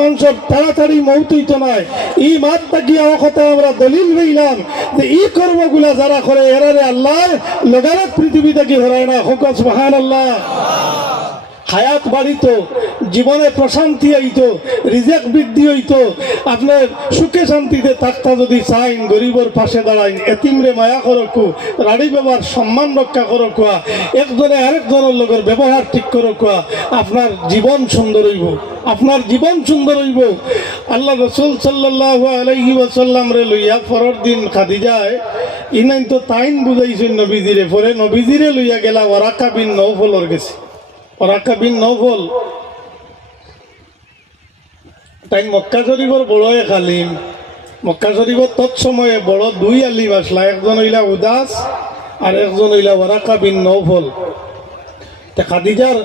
মানুষের তাড়াতাড়ি মৌত হইতো নয় ই মাত্রা গিয়া কথা আমরা দলিল হইলাম যে এই কর্মগুলা যারা করে এরারে আল্লাহ লগারত পৃথিবীতে কি হরায় না হোক সুবহানাল্লাহ। হায়াত বাড়িত, জীবনে প্রশান্তি আইতো, রিজেক বৃদ্ধি হইতো, আপনার সুখে শান্তিতে থাকতা যদি চাইন গরিবর পাশে দাঁড়াইন, এতিমরে মায়া করকু, রাড়ি ব্যবহার সম্মান রক্ষা করকুয়া, একজনে আরেকজনের লোকের ব্যবহার ঠিক করকুয়া, আপনার জীবন সুন্দর হইব, আপনার জীবন সুন্দর হইব। আল্লাহ রসুল সাল্লাল্লাহু আলাইহি ওয়াসাল্লাম রে লইয়া পরের দিন খাদিজায় ইনাইন তো তাইন বুঝাইছেন নবীজিরে, পরে নবীজিরে লইয়া গেলা ওয়ারাকা বিন নওফলের গেছে। ওয়ারাকা বিন নওফল তাই মক্কা শরীফের বড় এক আলিম। মক্কা শরীফের তৎসময়ে বড় দুই আলিম আসলা, একজন হইলা উদাস আর একজন হইলা ওয়ারাকা বিন নওফল। তা খাদিজার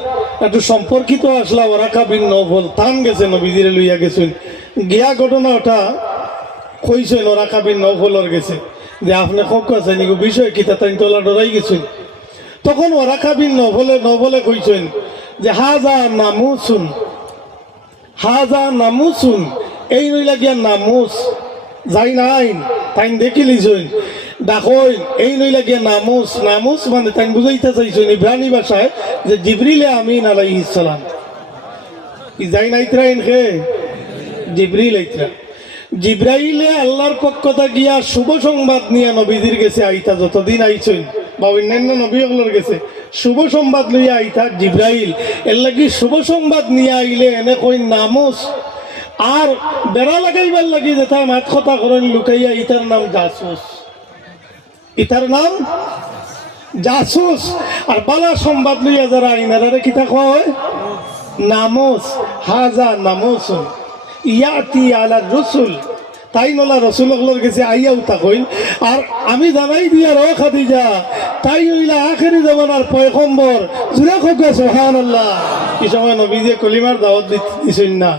একটু সম্পর্কিত আসলা ওয়ারাকা বিন নওফল, তান গেছে নবীজিরে লইয়া গেছেন, গিয়া ঘটনা ওটা কইছেন ওয়ারাকা বিন নওফলের গেছে যে আপনি কক আছে নিগো বিষয় কি তাই তোলা ডরাই গেছেন। তখন ওয়ারাকা বিন নওফলে কইছেন যে হাজা নামুসুন, হাজা নামুসুন, এই নইলা গিয়া নামুস যাই নাই তাই দেখিলিছেন দেখুন, এই নইলা গিয়া নামুস, নামুস মানে তাই বুঝাইতে চাইছেন ইব্রানি ভাষায় যে জিবরিলে আমিন আলাইহিস সালাম যাই নাইতরা ইনকে জিবরিল আইতরা। জিব্রাইলে আল্লাহর পক্ষতা গিয়া শুভ সংবাদ নিয়ে নবীজির গেছে আইতা, যতদিন আইছেন বা অন্যান্য নবীগুলোর গেছে শুভ সংবাদ লইয়া আইতা জিব্রাইল, এর লাগি শুভ সংবাদ নিয়ে আইলে এনে কই নামুস। আর বেড়া লাগাইবার লাগি যেটা মাত কথা করেন লুকাইয়া, ইতার নাম জাসুস, ইতার নাম জাসুস। আর বালা সংবাদ লইয়া যারা আইনারে কিতা কয় নামুস। হাজা নামুসুন ইয়াতি আলা রসুল, তাই নলা রসুলগুলোর গেছে আইয়াও তা কইন। আর আমি জানাই দিয়া র খাদিজা তাই হইলা আখেরি জামানার পয়গম্বর, জুরা খোক সুবহানাল্লাহ। এই সময় নবী যে কলিমার দাওয়াত দিছেন না,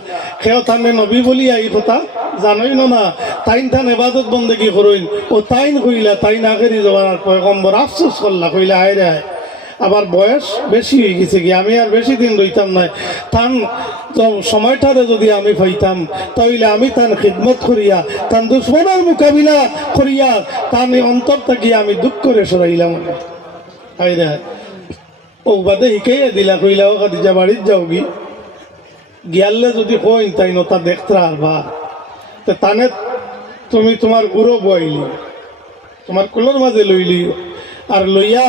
সেও তানে নবী বলি এই কথা জানোই না, তাইন থান এবাদত বন্দেগি করইন, ও তাইন কইলা তাইন আখেরি জামানার পয়গম্বর। আফসোস করলা, কইলা হায় রে আবার বয়স বেশি হয়ে গেছে কি, আমি আর বেশি দিন রইতাম না, তান সময়টারে যদি আমি পাইতাম তাহলে আমি তান খিদমত করিয়া তান দুশ্মনের মোকাবিলা করিয়া তান অন্তর থাকিয়া আমি দুঃখ করে সরাইলাম। ও বাদে শিখাইয়া দিলা, কইলা ও খাদিজা বাড়ির যাও গি গিয়ালে যদি কইন তাই নতা দেখতা আর বা তানে তুমি তোমার উড়ো বইলি, তোমার কুলোর মাঝে লইলি, আর লইয়া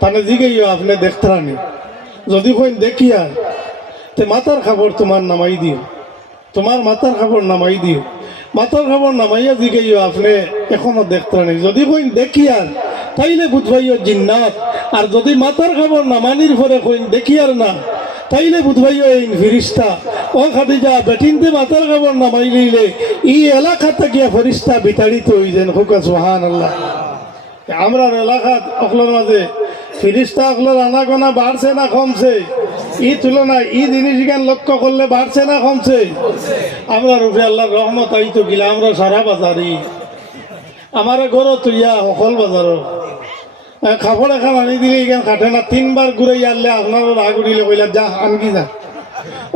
তানে জিগাইও আপনি দেখতারানি, যদি কইন দেখিয়া তে মাথার খাবার তোমার নামাই দিও, তোমার মাথার খাবার নামাই দিও, মাথার খাবার নামাইয়া জিগাইও আপনি এখনো দেখতারানি, যদি কইন দেখিয়ার তাইলে বুঝবাইও জিন্নাত, আর যদি মাথার খাবার নামানির পরে কইন দেখিয়ার না তাইলে বুঝবাইও এই ফিরিস্তা। ও খাদিজা বেটিনতে মাথার খাবার নামাই লইলে ই এলাকা থাকিয়া ফরিস্তা বিতাড়িত হই যেন হোক সুবহানাল্লাহ। আমরা এলাকাত অকলের মাঝে ফিরিস্তা অকলের আনাগোনা বাড়ছে না কমছে? ই তুলনায় ই জিনিস জ্ঞান লক্ষ্য করলে বাড়ছে না কমছে? আমরা রূপে আল্লাহর রহমত আইতো গিলা আমরা সারা বাজারি আমার গরো তুইয়া সকল বাজারও খাবার এখন আনি দিলে এখান খাটে না, 3 বার ঘুরে আনলে আপনারও রাগ উঠিলে কইলা যা আনকি যা,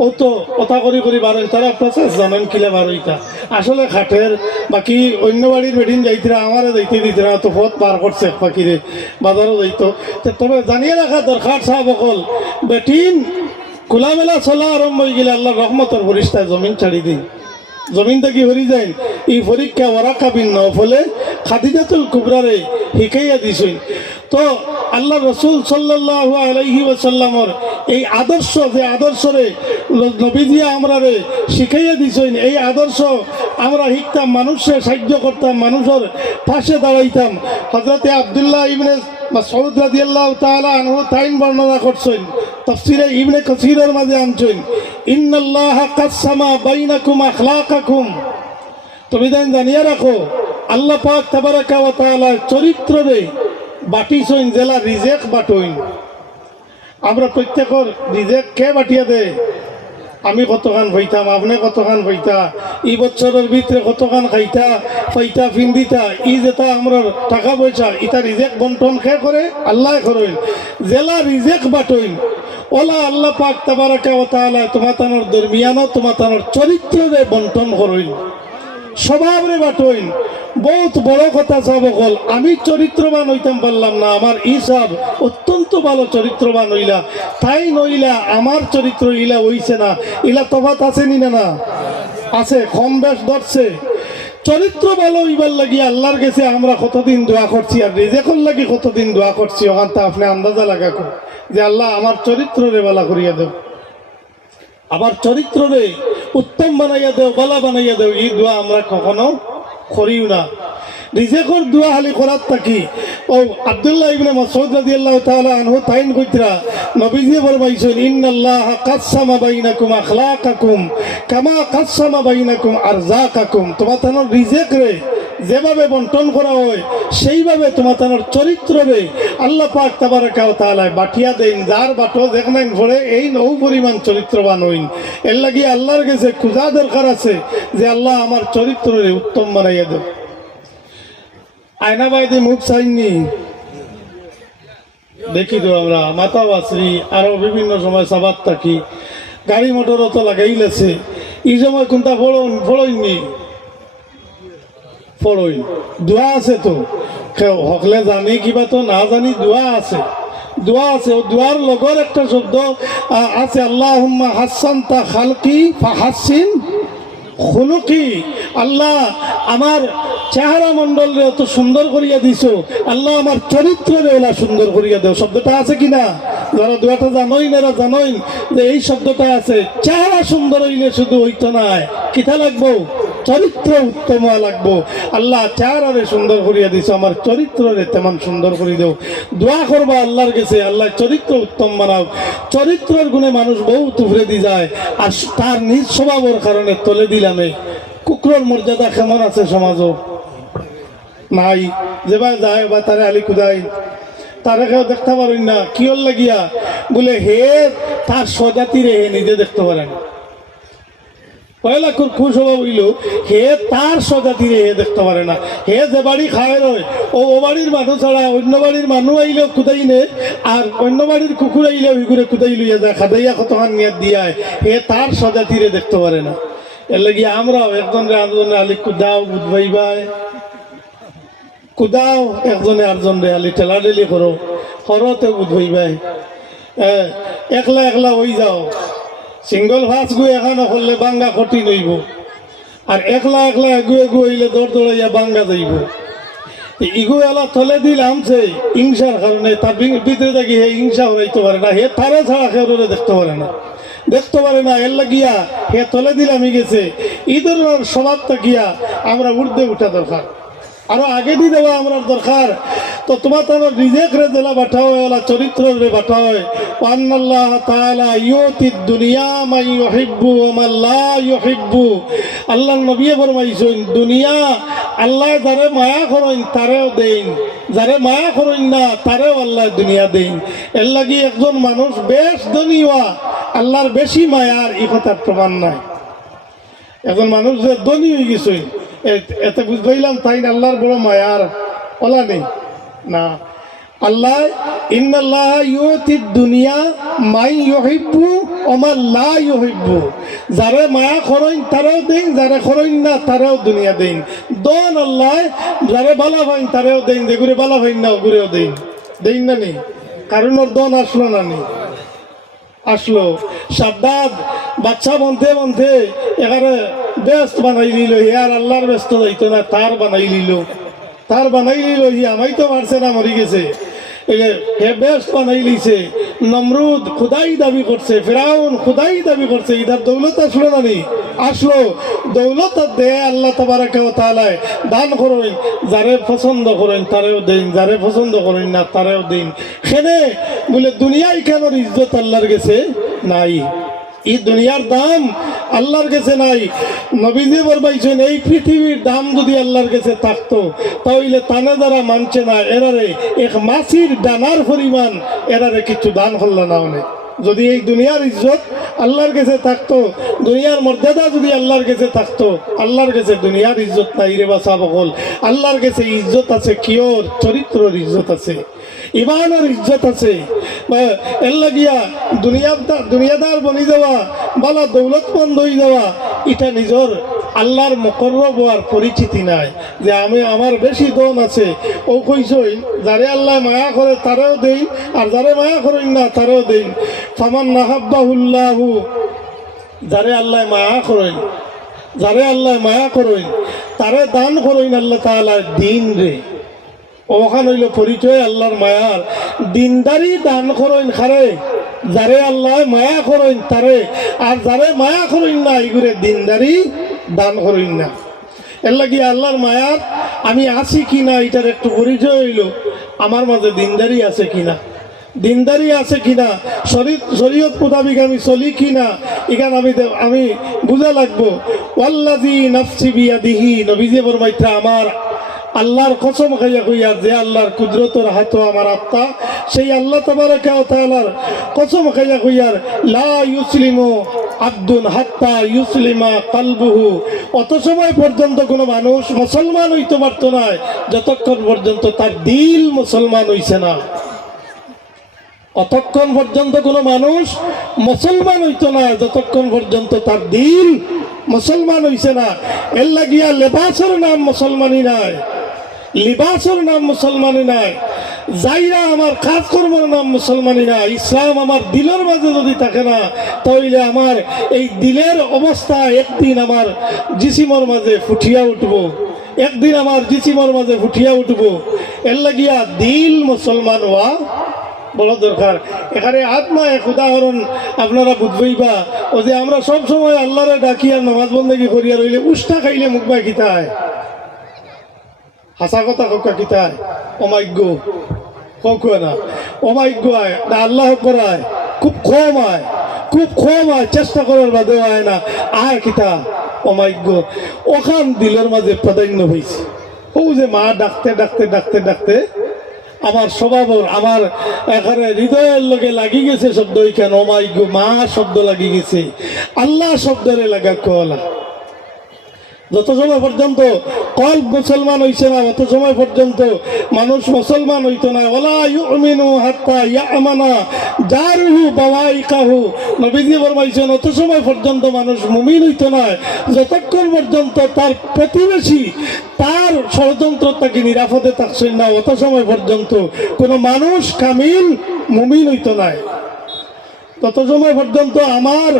ও তো কথা করি করি বারোই তারা প্রসেস জানেন কিলে বারোইটা আসলে খাটের। বাকি অন্য বাড়ির বেডিন যাইতরা আমারে যাইতে দিতে না, তো পথ পার করছে পাখিরে বাজারও যাইতো। তবে জানিয়ে রাখা দরকার সাহেব অকল বেটিন খোলামেলা চলা আরম্ভ হয়ে গেলে আল্লাহ রহমতের ফরিস্তায় জমিন ছাড়ি দিন, জমিন থেকে হরি যায়। এই পরীক্ষা ওয়ারাকা বিন নওফলে খাদিজাতুল কুবরারে শিখাইয়া দিছেন। তো আল্লাহ রসুল সাল্লাল্লাহু আলাইহি ওয়াসাল্লামর এই আদর্শ, যে আদর্শরে নবীজিয়া আমরা রে শিখাইয়া দিছেন, এই আদর্শ আমরা শিখতাম, মানুষের সাহায্য করতাম, মানুষের পাশে দাঁড়াইতাম। হযরতে আব্দুল্লাহ ইবনে মাসউদ রাদিয়াল্লাহু তাআলা আনহু তাইন বর্ণনা করছেন, তাফসীরে ইবনে কাসীরের মাঝে আনছেন, ইন্নাল্লাহা কাসসামা বাইনাকুম আখলাকাকুম। তুমি জানিয়ে রাখো আল্লাহ পাক তাবারাকা ওয়া তাআলা চরিত্রে বাটিছেন জেলা রিজেক বাটইন। আমরা প্রত্যেকের রিজেক কে বাটিয়া দে? আমি কতখান পাইতাম, আপনি কতখান পাইতা, এই বছরের ভিতরে কতখান খাইতা পাইতা ফিন্দিতা, ই যেটা আমরা টাকা পয়সা ইটা রিজেক বন্টন খে করে আল্লাহ করেন। জেলা রিজেক বাটইন ওলা আল্লাহ পাক তাবারাকা ওয়া তাআলা তোমাতানোর দরমিয়ানো তোমাতানোর চরিত্রে বন্টন করইন, স্বভাবরে বাটইন। বহুত বড় কথা সব হল, আমি চরিত্রবান হইতাম পারলাম না, আমার ইসাব অত্যন্ত ভালো চরিত্রবান হইলা, তাই নইলা আমার চরিত্র ইলা হইছে না, ইলা তফাৎ আছে নি না? আছে, কম বেশ ধরছে। চরিত্র ভালো হইবার লাগি আল্লাহর কাছে আমরা কতদিন দোয়া করছি, আর রিজেকর লাগি কতদিন দোয়া করছি, ওখানটা আপনি আন্দাজা লাগা যে আল্লাহ আমার চরিত্ররে ভালো করিয়া দেও, আমার চরিত্ররে উত্তম বানাইয়া দেও, ভালো বানাইয়া দেও। এই দোয়া আমরা কখনো করিও না। রিজেকর দোয়া হালি করার থাকি ও আব্দুল্লাহ ইবনে মাসউদ রাদিয়াল্লাহু তাআলা আনহু তাইন কইতরা নবীজি ফরমাইছেন, ইন্নাল্লাহা কাসসামা বাইনাকুম আখলাকাকুম কামা কাসসামা বাইনাকুম আরযাকাকুম। তোমাদের রিজেক রে যেভাবে বন্টন করা হয় সেইভাবে তোমাদের চরিত্রে আল্লাহ পাক তাবারাকা ওয়া তাআলা বাটিয়া দেন। যার বাটো যেখানে পড়ে এই নৌ পরিমাণ চরিত্রবান হইন। এর লাগি আল্লাহর কাছে খুঁজা দরকার আছে যে আল্লাহ আমার চরিত্রে উত্তম বানাইয়া দেব। আয়না বাইদে মুখ চাইনি দেখি তো আমরা মাথা বাসরি আরো বিভিন্ন সময় সাবাত থাকি, গাড়ি মোটরও তো লাগাই লেছে, এই সময় কোনটা ফড়ইনি ফড়ই দোয়া আছে তো হকলে জানি কিবা তো না জানি দোয়া আছে, দোয়া আছে। ও দোয়ার লগর একটা শব্দ আছে, আল্লাহুম্মা হাসানতা খালকি ফাহাসিন খুলুকি। আল্লাহ আমার চেহারা মন্ডলে এত সুন্দর করিয়া দিছো, আল্লাহ আমার চরিত্রের ওলা সুন্দর করিয়া দেও। শব্দটা আছে কিনা? যারা দোয়াটা জানোইন এরা জানোইন যে এই শব্দটা আছে। চেহারা সুন্দর হইলে শুধু হইতো না, কিতা লাগবো? চরিত্র উত্তম লাগবো। আল্লাহ চেহারারে সুন্দর করিয়া দিছো, আমার চরিত্রে তেমন সুন্দর করে দেও। দোয়া করবা আল্লাহর কাছে, আল্লাহ চরিত্র উত্তম বানাও। চরিত্রের গুণে মানুষ বহু তুফরে দি যায়, আর তার নিজ স্বভাবের কারণে তলে দিলামে। কুকুরের মর্যাদা কেমন আছে সমাজও নাই, যেবার যায় বা তারে আলি কুদাই তারা কেউ দেখতে পারেন না। কিয়র লাগিয়া? বলে হে তার স্বজাতিরে হে নিজে দেখতে পারেন। পয়লা খুশ হবা বইল হে তার স্বজাতিরে হে দেখতে পারে না। হে যে বাড়ি খায় রয় ও বাড়ির মানুষ ছাড়া অন্য বাড়ির মানুষ আইলেও কুদাই নে, আর অন্য বাড়ির কুকুর আইলেও ইগুরে কুদাই লইয়া যায়, খাদাইয়া কতখান নিয়ে দিয়ায়। হে তার স্বজাতিরে দেখতে পারে না। এর লাগি আমরাও একজনে আরেকজনে আলি কুদাও বুধবাইবাই কুদাও, একজনে আরেকজনে আলি ঠেলাঠেলি করো করতে বুধবাইবাই। একলা একলা হয়ে যাও, সিঙ্গল ফাঁস গুয়ে এখানে করলে বাঙ্গা কঠিন হইব, আর একলা একলা এগুয়ে হইলে দৌড় দৌড়াইয়া বাঙ্গা যাইব। ইগু এলা তলে দিল আমছে হিংসার কারণে, তার ভিতরে থাকি হে হিংসা হরাইতে পারে না, হে তারে ছাড়া কেউ দেখতে পারে না, দেখতে পারে না। এর লাগিয়া হে তলে দিল আমি গেছে। এই ধরনের স্বভাবটা গিয়া আমরা উর্ধে উঠা দরকার, আরো আগে দিয়ে দেওয়া আমরা দরকার। তো তোমার তো রিজেক রে জেলা বাঠা হয়, ওলা চরিত্র রে বাঠা হয়। আল্লাহ তাআলা ইউতিদ দুনিয়া মান ইউহিব্বু ওয়া মান লা ইউহিব্বু। আল্লাহ নবী ফরমাইছেন দুনিয়া আল্লাহ যারে মায়া করেন তারেও দেন, যারে মায়া করেন না তারেও আল্লাহ দুনিয়া দেন। এর লাগি একজন মানুষ বেশ ধনী হওয়া আল্লাহর বেশি মায়ার এই কথার প্রমাণ নাই। একজন মানুষ যে ধনী হয়ে গেছে এতে বুঝবাইলাম তাই আল্লাহর বড় মায়ার ওলা নেই না। আল্লাহ ইন্নাল্লাহ ইউতিদ দুনিয়া মান ইউহিব্বু ওয়া মান লা ইউহিব্বু। যারে মায়া করেন তারেও দেন, যারে করেন না তারেও দুনিয়া দেন। দন আল্লাহ যারে বালা ভাইন তারেও দেন, যেগুলো বালা ভাইন না ওগুলোও দেন। দেন না নি? কারণ ওর দন আসলো না নি? আসলো। সাদ্দাদ বাচ্চা বনতে বনতে এখানে ব্যস্ত বানাই নিল, হে আর আল্লাহর ব্যস্ত যাইতো না, তার বানাই নিল, তার বানাই নিল। হি আমাই তো মারছে না, মরি গেছে। হে ব্যস্ত বানাই লিছে। নমরুদ খুদাই দাবি করছে, ফিরাউন খুদাই দাবি করছে। ইধার দৌলত আসলো না নি? আসলো। দৌলত দে আল্লাহ তাবারাকা ওয়া তাআলা দান করেন, যারে পছন্দ করেন তারেও দেন, যারে পছন্দ করেন না তারেও দেন। সেনে বলে দুনিয়ায় কেন ইজ্জত আল্লাহর কাছে নাই, এই দুনিয়ার দাম আল্লাহর কাছে নাই। নবীজি ফরমাইছেন এই পৃথিবীর দাম যদি আল্লাহর কাছে থাকতো তাহলে তানে যারা মানছে না এরারে এক মাছির ডানার পরিমাণ এরারে কিছু দান করল না, অনেক যদি এই দুনিয়ার ইজ্জত আল্লাহর কাছে থাকতো, দুনিয়ার মর্যাদা যদি আল্লাহর কাছে থাকতো, আল্লাহর কাছে দুনিয়ার ইজ্জত নাই রে বাছা বকল। আল্লাহর কাছে ইজ্জত আছে কিয়র চরিত্রের ইজ্জত আছে, ইমানের ইজ্জত আছে। এর লাগিয়া দুনিয়াদার বনি যাওয়া বালা দৌলতমন্দ হয়ে যাওয়া এটা নিজের আল্লাহর মুকররব হওয়ার পরিচিতি নাই, যে আমি আমার বেশি দন আছে। ও কইসই যারে আল্লাহ মায়া করে তারেও দেই, আর যারে মায়া করেন না তারেও দেই। ফামান নাহাব্বাহুল্লাহু, যারে আল্লাহ মায়া করেন, যারে আল্লাহ মায়া করেন তারে দান করেন আল্লাহ তাআলা দিন রে। ওখান হইল পরিচয় আল্লাহর মায়ার। দিনদারি দান করেন খারে, যারে আল্লাহ মায়া করেন তারে, আর যারে মায়া করেন না এগুলো দিনদারি দান করেন না। এর লাগি আল্লাহর মায়ার আমি আছি কিনা এটার একটু পরিচয় হইল আমার মাঝে দিনদারি আছে কিনা, দিনদারি আছে কিনা, শরীয়ত মোতাবিক আমি চলি কিনা, এখানে আমি বুঝা লাগবো। ওয়াল্লাযী নাফসি বিয়াদিহি, নবীজি ফরমাইতা আমার আল্লাহর কসম খাইয়া কইয়া, যে আল্লাহর কুদরতের হাতে আমার আত্মা, সেই আল্লাহ তাবারাকা ওয়া তাআলার কসম খাইয়া কইয়ার, লা ইউসলিমু আব্দুন হাত্তা ইউসলিমা কালবুহু, অত সময় পর্যন্ত কোনো মানুষ মুসলমান হইতে পারতো না যতক্ষণ পর্যন্ত তার দিল মুসলমান হইছে না। অতক্ষণ পর্যন্ত কোনো মানুষ মুসলমান হইতো না যতক্ষণ পর্যন্ত তার দিল মুসলমান হইছে না। এর লাগিয়া লেবাসের নাম মুসলমানই নাই, লিবাসের নাম মুসলমানই নাই, যাইরা আমার কাজকর্মের নাম মুসলমানই না। ইসলাম আমার দিলের মাঝে যদি থাকে না, তাহলে আমার এই দিলের অবস্থা একদিন আমার জিসিমর মাঝে ফুটিয়া উঠব, একদিন আমার জিসিমর মাঝে ফুটিয়া উঠব। এর লাগিয়া দিল মুসলমান হওয়া বড় দরকার। এখানে আত্মা এক উদাহরণ আপনারা বুঝবইবা, ও যে আমরা সব সময় আল্লাহরে ডাকি আর নামাজ বন্দেগি করিয়া রইলে উষ্টা খাইলে মুখ বাই কিতায়, হাসা কথা কোকা কিতায়, অমাজ্ঞ কক না, অমাজ্ঞ আয় না, আল্লাহ করায় খুব কম আয়, খুব কম আয়, চেষ্টা করার বাদেও আয় না, আয় কিতা অমাজ্ঞ। ওখান দিলের মাঝে প্রাধান্য হয়েছে। ও যে মা ডাকতে ডাকতে ডাকতে ডাকতে আমার স্বভাব, আমার এখানে হৃদয়ের লগে লাগি গেছে শব্দ, ওইখানে অমাজ্ঞ মা শব্দ লাগি গেছে, আল্লাহ শব্দরে লাগা কলা। যত সময় পর্যন্ত কল্ব মুসলমান হইছে না, অত সময় পর্যন্ত মানুষ মুসলমান হইতো না। ওয়ালা ইউমিনু হাত্তা ইয়ামানা জারুহু বাওয়াইকাহু, নবীজি ফরমাইছেন অত সময় পর্যন্ত মানুষ মুমিন হইতো না যতক্ষণ পর্যন্ত তার প্রতিবেশী তার ষড়যন্ত্র তাকে নিরাপদে থাকছেন না, অত সময় পর্যন্ত কোনো মানুষ কামিল মুমিন হইতো না। তত সময় পর্যন্ত আমার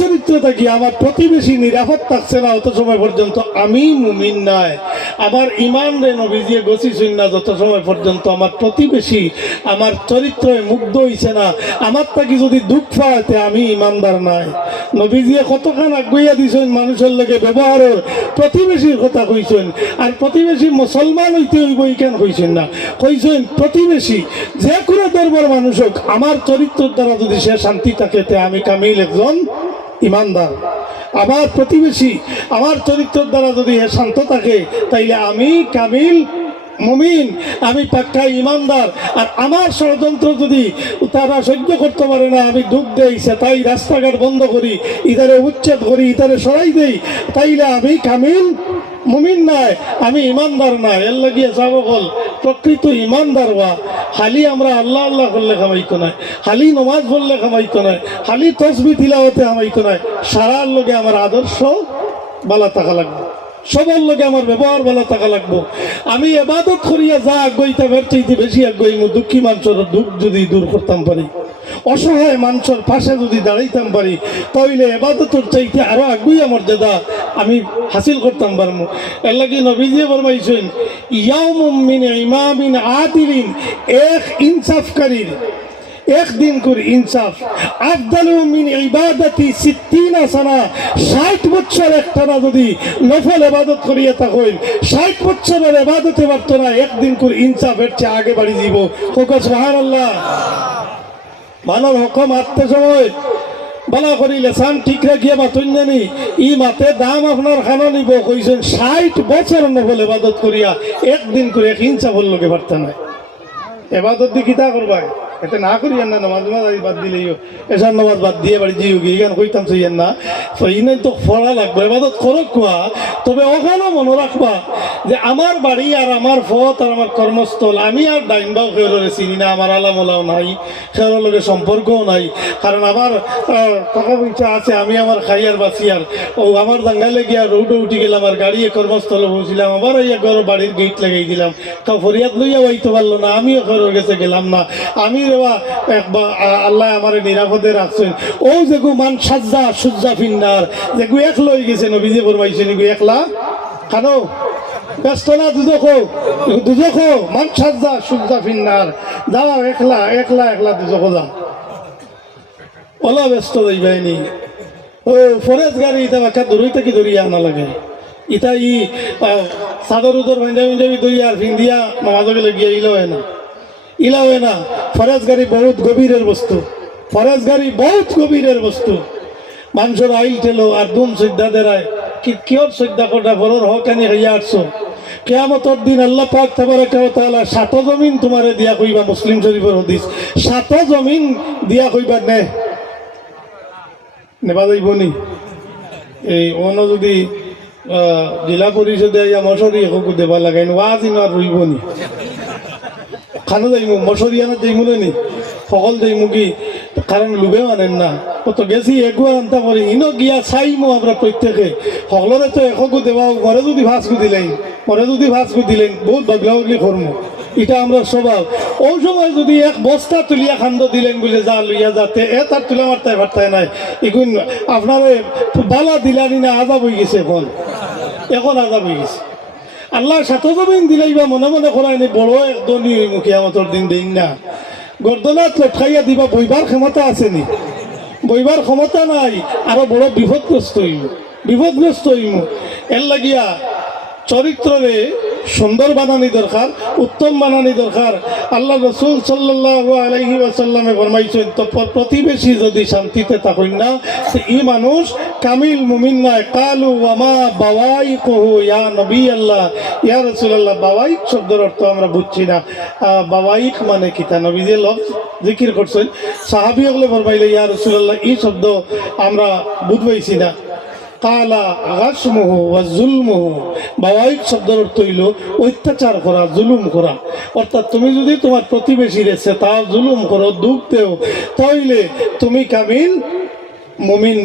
চরিত্র থাকি আমার প্রতিবেশী নিরাপদ থাকছে না, অত সময় পর্যন্ত আমি মুমিন নাই। আমার ইমান রে নবীজিয়ে গছিছেন না যত সময় পর্যন্ত আমার প্রতিবেশী আমার চরিত্রে মুগ্ধ হইছে না। আমার থাকি যদি দুঃখ পাইতে আমি ইমানদার নাই। নবীজিয়ে কতখান আগুইয়া দিছেন মানুষের লগে ব্যবহারের, প্রতিবেশীর কথা কইছেন। আর প্রতিবেশী মুসলমান হইতে হইব কেন কইছেন না, কইছেন প্রতিবেশী যে কোনো ধর্মের মানুষ হোক আমার চরিত্রের দ্বারা যদি সে শান্তি থাকে তে আমি কামিল একজন ইমানদার। আমার প্রতিবেশী আমার চরিত্রের দ্বারা যদি হে শান্ত থাকে তাইলে আমি কামিল মুমিন, আমি পাক্কা ইমানদার। আর আমার ষড়যন্ত্র যদি তারা সহ্য করতে পারে না, আমি দুঃখ দেই, তাই রাস্তাঘাট বন্ধ করি, ইধারে উচ্ছেদ করি, ইধারে সরাই দেই, তাইলে আমি কামিল মুমিন নাই, আমি ইমানদার না। এর লাগিয়ে সাবকল প্রকৃত ইমানদার হওয়া খালি আমরা আল্লাহ আল্লাহ করলে কামাইতো নাই, খালি নমাজ পড়লে কামাইতো নাই, খালি তসবি তিলাওয়াতে কামাইতো নাই। সারার লগে আমার আদর্শ বালা থাকা লাগবে, সবার লগে আমার ব্যবহার বালা থাকা লাগবো। আমি এবাদত করিয়া যা আগ্রহিতা এর চাইতে বেশি আগ্রহী দুঃখী মানুষের দুঃখ যদি দূর করতাম পারি, অসহায় মানুষের পাশে যদি দাঁড়াইতাম পারি, তাহলে এবাদতের চাইতে আরো আগ্রহী মর্যাদা আমি হাসিল করতাম পারবো। এর লাগি নবীজি ফরমাইছেন ইয়াউমুম মিন ইমামিন আদিলিন, এক ইনসাফকারীর একদিন করে ইনসাফ আফদালু মিন ইবাদাতি 60 সানা, 60 বছর একটানা যদি নফল ইবাদত করিয়া থাকেন, 60 বছরের ইবাদতে পারতো না, একদিন করে ইনসাফ এর চেয়ে আগে বাড়ি দিব। কোকা সুবহানাল্লাহ। মানব হুকুম আত্মে সময় বলা করি লেসান ঠিক রাখিয়া মাতুন জানি ই মাতে দাম আপনার খানা নিব কইছেন 60 বছর নফল ইবাদত করিয়া একদিন করে এক ইনসাফের লোকে পারত না। এবাদত দি কিতা করবা এটা না করি না নামাজ বাদ দিলেইও এসার নামাজ বাদ দিয়ে বাড়ি জিও গিয়ে গান কইতাম সইয়েন না সইনে তো ফলা লাগবে এবাদত করক কোয়া তবে ওখানেও মনে রাখবা যে আমার বাড়ি আর আমার পথ আর আমার কর্মস্থল আমি আর ডাইনবাও খেয়ে চিনি না আমার আলামলাও নাই খেয়ার লগে সম্পর্কও নাই কারণ আমার টাকা পয়সা আছে আমি আমার খাই আর বাঁচি আর ও আমার দাঙ্গালে গিয়া রোডে উঠে গেলাম আর গাড়ি কর্মস্থলে পৌঁছিলাম আবার এই ঘর বাড়ির গেট লাগাই দিলাম কাউ ফরিয়াদ লইয়া হইতে পারলো না আমিও ঘরের কাছে গেলাম না আমি রেবা আল্লাহ আমার নিরাপদে রাখছেন ও যেগু মান সাজ্জা সুজ্জা ফিন্নার যেগু এক লই গেছে নবীজি ফরমাইছে নিগু একলা খানো ব্যস্ত না দুজক মান সাজ্জা সুজ্জা ফিন্নার যাও একলা একলা একলা দুজক যা ওলা ব্যস্ত যাইবাইনি ও ফরেজ গাড়ি এটা বাক্কা দূরই থেকে দৌড়িয়ে আনা লাগে ইটা চাদর উদর পাঞ্জাবি দইয়া আর ফিন্দিয়া নামাজ গেলে গিয়ে ইলা হয় না ফরেজ গাড়ি বহুত গভীরের বস্তু ফরেজ গাড়ি বহুত গভীরের বস্তু মানুষের আইল ঠেলো আর দুম শ্রদ্ধা দেরায় কিয়র শ্রদ্ধা কটা বড়র হকানি হইয়া আসছো কেয়ামতর দিন আল্লাহ পাক তাবারাকা ওয়া তাআলা সাত জমিন তোমারে দিয়া কইবা মুসলিম শরীফের হাদিস সাত জমিন দিয়া কইবা নেবা যাইবনি এই অন্য যদি জেলা পরিষদে মশরি একো দেবা লাগাইন ওয়াজ ইনার রইবনি খানো যাইমু মশরি আনা যাইমু নি সকল যাইমু কি কারণ লুবে মানেন না কত গেছি এগুয়া আনতা করি ইনো গিয়া চাইমু আমরা প্রত্যেকে সকলরে তো একো দেওয়া মরে যদি ভাসকু দিলেন বহুত বাগলা বাগলি করমু এটা আমরা স্বভাব ওই সময় যদি এক বস্তা তুলিয়া খান্দ দিলেন বলে যা লইয়া যাতে তার তুলা মারতায় ভারতায় নাই এগুন আপনারে বালা দিলানি না আজাব হয়ে গেছে এখন আজাব হয়ে গেছে আল্লাহ সাত জমিন দিলাইবা মনে মনে করায়নি বড় একদমই ওই কিয়ামতের দিন দিন না গর্দনাত লটকাইয়া দিবা বইবার ক্ষমতা আসেনি বইবার ক্ষমতা নাই আরো বড় বিপদগ্রস্ত হইমু এর লাগিয়া চরিত্রে সুন্দর বানানি দরকার উত্তম বানানি দরকার আল্লাহ রসুল সাল্লাল্লাহু আলাইহি ওয়াসাল্লামে ফরমাইছেন তো প্রতিবেশী যদি শান্তিতে থাকেন না এই মানুষ কামিল মুমিন নয় কালু ওয়ামা বাওয়াইকুহু ইয়া নবী আল্লাহ ইয়া রাসূলুল্লাহ বাওয়াইক শব্দের অর্থ আমরা বুঝছি না বাওয়াইক মানে কি তা নবী যে লফজ জিকির করছেন সাহাবীগুলো ফরমাইলে ইয়া রাসূলুল্লাহ এই শব্দ আমরা বুঝবাইছি না কালা গাসমুহু ওয়া জুলমুহু বাওয়াইক শব্দের অর্থ হইল অত্যাচার করা জুলুম করা অর্থাৎ তুমি যদি তোমার প্রতিবেশীর তা জুলুম করো দুঃখ দেও তাহলে তুমি কামিল মুমিন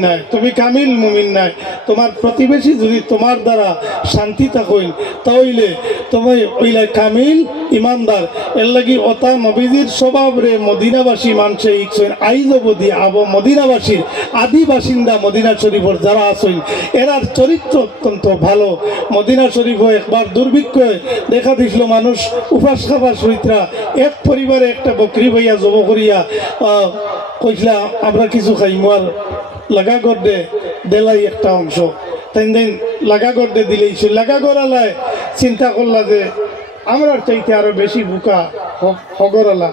নাই তোমার প্রতিবেশী যদি তোমার দ্বারা শান্তি থাকুন তাহলে তুমি ওইলা কামিল ইমানদার এর লাগি ওতা নবীজির স্বভাব রে মদিনাবাসী মানুষে ইকছেন আইজ অবধি মদিনাবাসীর আদি বাসিন্দা মদিনা শরীফের যারা আছেন এরার চরিত্র অত্যন্ত ভালো মদিনা শরীফ একবার দুর্ভিক্ষ দেখা দিছিল মানুষ উপাস খাবার সহিতরা এক পরিবারে একটা বকরি ভাইয়া জব করিয়া কইলা আমরা কিছু খাইমু আর লাগা গড়ে দেলাই একটা অংশ তাই লাগা গড়ে দিলেই লাগা গড়ালায় চিন্তা করলা যে আমরা চাইতে আরো বেশি বুকা হগরালা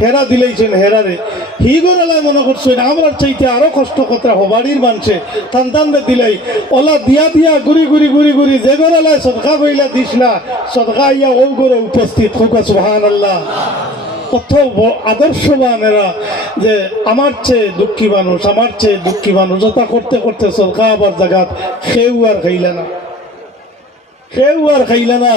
হেরা দিলেইছেন হেরারে হি গড়ালায় মনে করছেন আমরা চাইতে আরো কষ্ট কথা হবাড়ির মানছে টানটানরে দিলাই ওলা দিয়া ঘুরি যে গড়ালায় সদকা বইলা দিসলা সদকা ইয়া ও গড়ে উপস্থিত হোক সুবহানাল্লাহ কত আদর্শবান এরা যে আমার চেয়ে দুঃখী মানুষ ওটা করতে করতে সরকার আবার জায়গা খেউ আর খাইলা না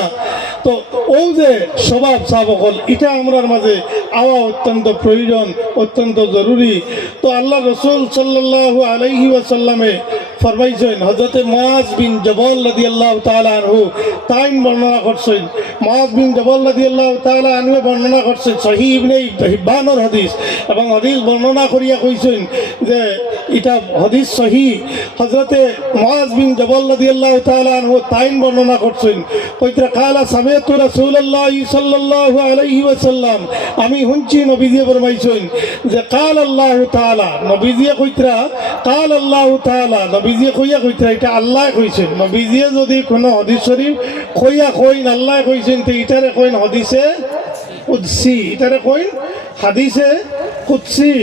তো ও যে স্বভাব সাবকল এটা আমরার মাঝে আওয়া অত্যন্ত প্রয়োজন অত্যন্ত জরুরি তো আল্লাহ রসুল সাল্লাল্লাহু আলাইহি ওয়াসাল্লামে ফরমাইছেন হযরতে মুআজ বিন জবল রাদিয়াল্লাহু তাআলা আনহু তাইন বর্ণনা করছেন মুআজ বিন জবল রাদিয়াল্লাহু তাআলা আনহু বর্ণনা করছেন সহিহ ইবনে হিব্বানের হাদিস এবং হাদিস বর্ণনা করিয়া কইছেন যে এটা হাদিস সহিহ হযরতে মুআজ বিন জবল রাদিয়াল্লাহু তাআলা আনহু তাইন বর্ণনা করছেন কইতরা কালা সামিআতু রাসূলুল্লাহ সাল্লাল্লাহু আলাইহি ওয়াসাল্লাম আমি শুনছি নবীজি ফরমাইছেন যে কাল আল্লাহু তাআলা নবীজি কইতরা কাল আল্লাহু তাআলা নবীজি কইতরা এটা আল্লাহ কইছেন নবীজি যদি কোনো হাদিস শরীফ কইন আল্লাহ কইছেন তো এটারে কইন হাদিসে কুদসি এটারে কইন হাদিসে কুদসি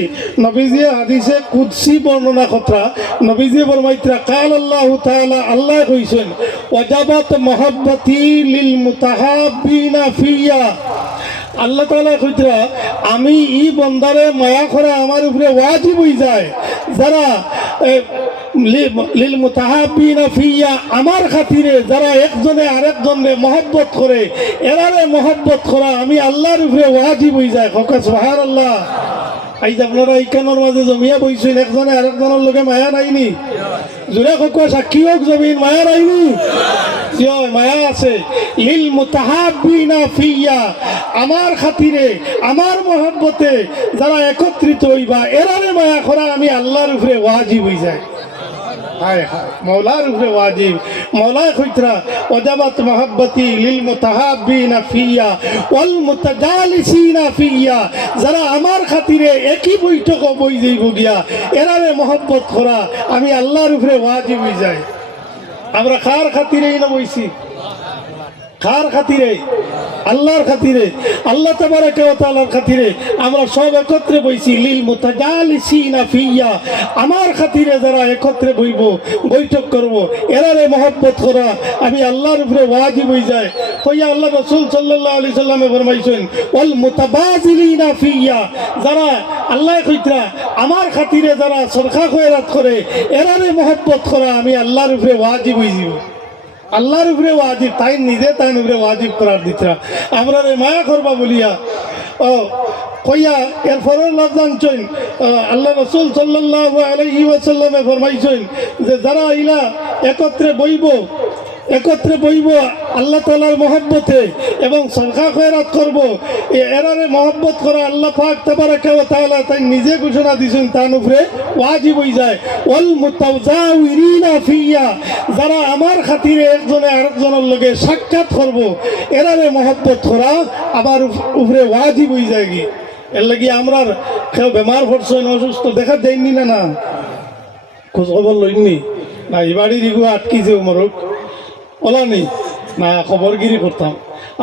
নবীজি হাদিসে কুদসি বর্ণনা কথা নবীজি ফরমাইতরা কাল আল্লাহু তাআলা আল্লাহ কইছেন ওয়াজাবাত মুহাব্বতি লিল মুতাহাব্বিনা ফিয়া আল্লাহ তাআলা কইতরা আমি ই বন্দারে মায়া করা আমার উপরে ওয়াজিব হয়ে যায় যারা লিল মুতাহাব্বিনা ফিয়া আমার খাতিরে যারা একজনে আরেকজনে মহব্বত করে এরারে মহব্বত করা আমি আল্লাহর উপরে ওয়াজিব হয়ে যায় ককা সুবহানাল্লাহ। আইজ আপনারা ইকানোর মাঝে জমিয়া বইছেন একজনে আরেকজনের লগে মায়া নাইনি জোরে ককা সাক্ষী হোক জমিন মায়া নাইনি মায়া আছে লিল মুতাহাব্বিনা ফিয়া আমার খাতিরে আমার মহব্বতে যারা একত্রিত হইবা এরারে মায়া করা আমি আল্লাহর উপরে ওয়াজিব হয়ে যায়। হায় হায় মৌলার উপরে ওয়াজিব মৌলা কইতরা ওয়াজাবাত মহব্বতি লিল মুতাহাব্বিনা ফিয়া ওয়াল মুতাজালিসিনা ফিয়া যারা আমার খাতিরে একই বৈঠক বই যাইব গিয়া এরারে মহব্বত করা আমি আল্লাহর উপরে ওয়াজিব হয়ে যায়। আমরা কার খাতিরেই না বইছি কার খাতিরে আল্লাহর খাতিরে আল্লাহ তাবারাকা ওয়া তাআলার খাতিরে আমরা সব একত্রে বইছি লিল মুতাজালিসিনা ফিয়া আমার খাতিরে যারা একত্রে বইব বৈঠক করব এরারে মহব্বত করা আমি আল্লাহর উপরে ওয়াজিব হয়ে যায়। কইয়া আল্লাহ রাসূল সাল্লাল্লাহু আলাইহি সাল্লামে ফরমাইছেন ওয়াল মুতাবাযিলিনা ফিয়া যারা আল্লাহ কইতরা আমার খাতিরে যারা সরখা খয়রাত করে এরারে মহব্বত করা আমি আল্লাহর উপরে ওয়াজিব হয়ে যাব। আল্লাহর উপরে ওয়াজিব তাই নিজে তাই উপরে ওয়াজিব করার দিতরা আমরা রে মায়া করবা বলিয়া ও কইয়া এরপরে লজ্জাঞ্চন আল্লাহ রাসূল সাল্লাল্লাহু আলাইহি ওয়াসাল্লামে ফরমাইছেন যে যারা ইলা একত্রে বইব আল্লাহ তাআলার মহব্বতে এবং সরকা খয়রাত করব এরারে মহব্বত করা আল্লাহ পাক তাবারাকা ওয়া তাআলা তাই নিজে ঘোষণা দিয়েছেন তার উপরে ওয়াজিব হয়ে যায়। ওয়াল মুতাওয়াজিরিনা ফিয়া যারা আমার খাতিরে একজনে আরেকজনের লগে সাক্ষাৎ করব এরারে মহব্বত করা আবার উপরে ওয়াজিব হয়ে যায়। কি এর লাগি আমরা কেউ বেমার পড়ছেন অসুস্থ দেখা দেয়নি না খোঁজ খবর লইনি না এই বাড়ির ইগু আটকিছে মরক ওলা নেই না খবরগিরি করতাম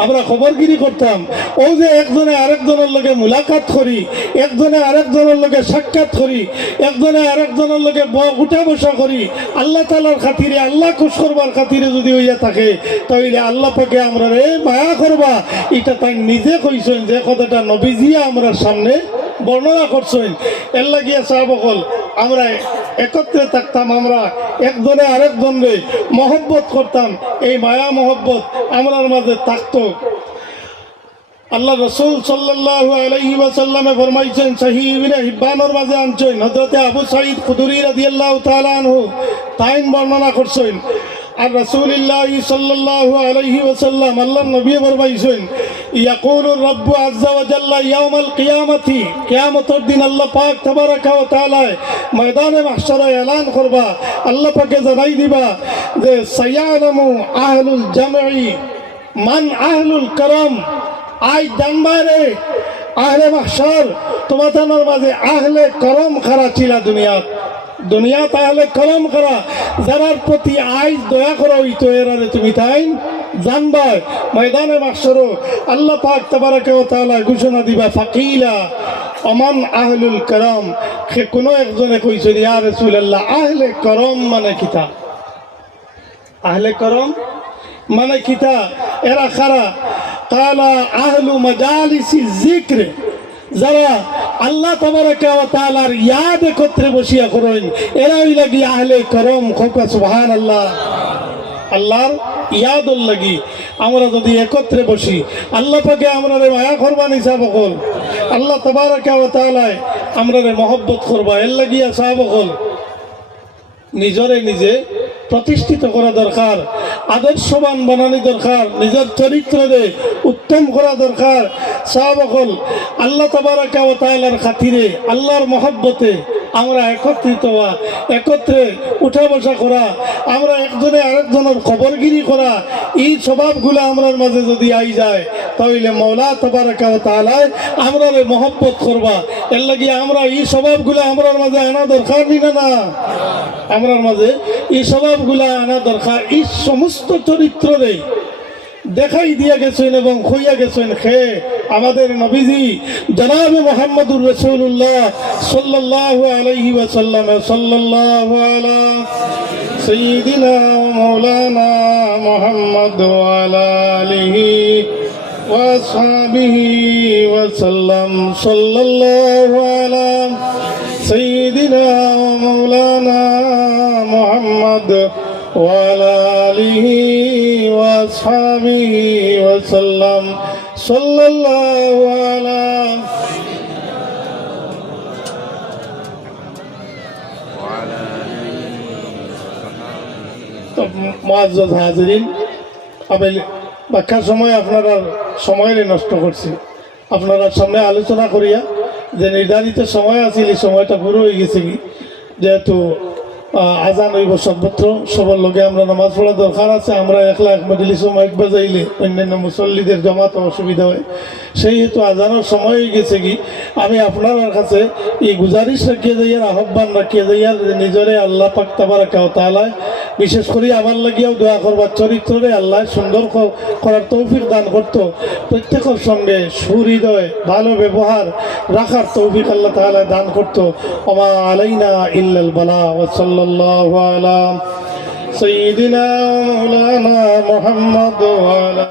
আমরা খবরগিরি করতাম ও যে একজনে আরেকজনের লগে মুলাকাত করি একজনে আরেকজনের লগে সাক্ষাৎ করি একজনে আরেকজনের লগে উঠা বসা করি আল্লাহ তাআলার খাতিরে আল্লাহ খুশ করবার খাতিরে যদি হইয়া থাকে তাহলে আল্লাহ পাকে আমরা রে মায়া করবা এটা তাই নিজে কইছেন যে কথাটা নবীজিয়া আমরা সামনে বর্ণনা করছেন। এর লাগিয়া সাহাবকল আমরা একত্রে থাকতাম আমরা একজনে আরেকজনে মহব্বত করতাম এই মায়া মহব্বত আমরার মাঝে থাকতো। আল্লাহ রাসূল সাল্লাল্লাহু আলাইহি ওয়াসাল্লামে ফরমাইছেন সহিহ ইবনে হিব্বানের মাঝে আনছেন হযরতে আবু সাঈদ খুদরি রাদিয়াল্লাহু তাআলা আনহু তাইন বর্ণনা করছেন আর রাসূলুল্লাহ সাল্লাল্লাহু আলাইহি ওয়াসাল্লাম আল্লাহর নবী ফরমাইছেন ইয়াকুলুর রাব্বু আযজা ওয়া জাল্লা ইয়াউমাল কিয়ামাতি কিয়ামতের দিন আল্লাহ পাক তাবারাকা ওয়া তাআলা ময়দানে মাহশারে এলান করবা আল্লাহ পাকে জানাই দিবা যে সায়ালামু আহলুল জামঈ মান আহলুল কারাম আই জানবারে আহলে মাহশার তোমাদের মাঝে আহলে করম খারা ছিল দুনিয়া তাহলে কলম করা যারার প্রতি আইজ দয়া করা হইতো এরারে তুমি তাই জানবা ময়দানে মাহশারও আল্লাহ পাক তাবারাকা ওয়া তাআলা ঘোষণা দিবা ফাকিলা ওমান আহলুল করম সে কোনো একজনে কইছে ইয়া রাসূলুল্লাহ আহলে করম মানে কিতা আহলে করম মানে কিতা এরা খারা কালা আহলু মাজালিসি যিকর যারা আল্লাহ তাবারাকা ওয়া তাআলার ইয়াদ একত্রে বসিয়া করেন এরাই লাগি আহলে করম খোকা সুবহানাল্লাহ। আল্লাহর ইয়াদুল লাগি আমরা যদি একত্রে বসি আল্লাহ পাকে আমরা মায়া করবা নিসাবকল আল্লাহ তাবারাকা ওয়া তাআলা আমরা মহব্বত করবা এর লাগিয়া সাহাবকল নিজরে নিজে প্রতিষ্ঠিত করা দরকার আদর্শবান বানানি দরকার নিজের চরিত্রে উত্তম করা দরকার। সাহাবকল আল্লাহ তাবারাকা ওয়া তাআলার খাতিরে আল্লাহর মহব্বতে আমরা একত্রিত হওয়া একত্রে উঠা বসা করা আমরা একজনে আরেকজনের খবরগিরি করা এই স্বভাবগুলো আমরার মাঝে যদি আই যায় তাহলে মওলা তাবারাকা ওয়া তাআলা আমরা মহব্বত করবা এর লাগি আমরা এই স্বভাবগুলো আমরার মাঝে আনা দরকার না আমরার মাঝে এই স্বভাবগুলো আনা দরকার। এই সমস্ত চরিত্রে দেখাই দিয়া গেছেন এবং হইয়া গেছেন খে আমাদের নবীজি জনাবে মুহাম্মদুর রাসূলুল্লাহ সাল্লাল্লাহু আলাইহি ওয়াসাল্লাম সাল্লাল্লাহু আলা সাইয়্যিদিনা ওয়া মাওলানা মুহাম্মদ ওয়া আলা আলিহি وأصحابه وسلم صلى الله على سيدنا ومولانا محمد وعلى آله وأصحابه وسلم صلى الله على মুআজ্জাজ হাজিরিন, আমি বাক্যার সময় আপনারা সময় নষ্ট করছি। আপনারা সামনে আলোচনা করিয়া যে নির্ধারিত সময় আছিল এই সময়টা পুরো হয়ে গেছে কি, যেহেতু আজান হইব সর্বত্র সবার লগে আমরা নামাজ পড়া দরকার আছে। আমরা একলা এক মজলিস মাইক বাজাইলে অন্যান্য মুসল্লিদের জমাতে অসুবিধা হয়, সেই হেতু আজানের সময় হয়ে গেছে কি। আমি আপনার কাছে এই গুজারিশ রাখিয়ে যাইয়ার, আহ্বান রাখিয়ে যাইয়ার নিজরে আল্লাহ পাক তাবারাকা ওয়া তাআলা বিশেষ করে আমার লাগিয়াও দোয়া করবার চরিত্রে আল্লাহ সুন্দর করার তৌফিক দান করতো। প্রত্যেকের সঙ্গে সুহৃদয় ভালো ব্যবহার রাখার তৌফিক আল্লাহ তাআলা দান করতো। ওমা আলাইনা ইল্লাল বালা ওয়া সাল্লাল্লাহু আলা সাইয়্যিদিনা ওয়া মাওলানা মুহাম্মদ ওয়া আলা